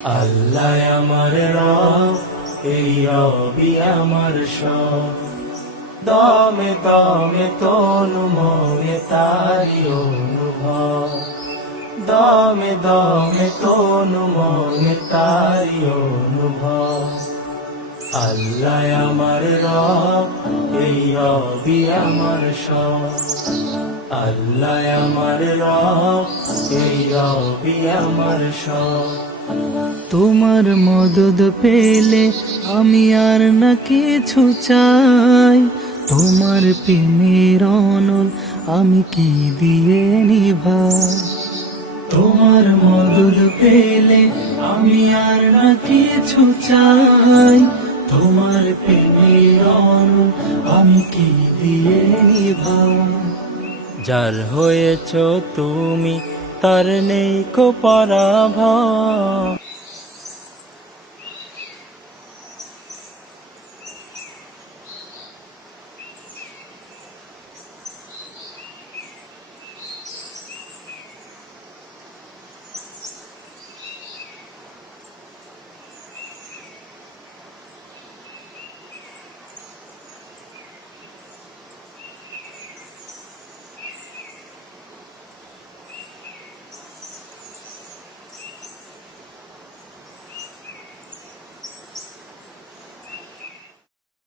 আল্লাহ আমার রব, এই রবি আমার সব। দমে দমে তনু মনে তারি অনুভব, দমে দমে তনু মনে তারি অনুভব। আল্লাহ আমার রব, এই রবি আমার সব। আল্লাহ আমার রব, এই রবি আমার সব। তোমার মদদ পেলে আমি আর না কিছু চাই, তোমার প্রেমের অনল আমি কি দিয়ে নিভাই। তোমার মদদ পেলে আমি আর না কিছু চাই, তোমার প্রেমের অনল আমি কি দিয়ে নিভাই। যার হয়েছ তুমি তার নেই কো পরাভব,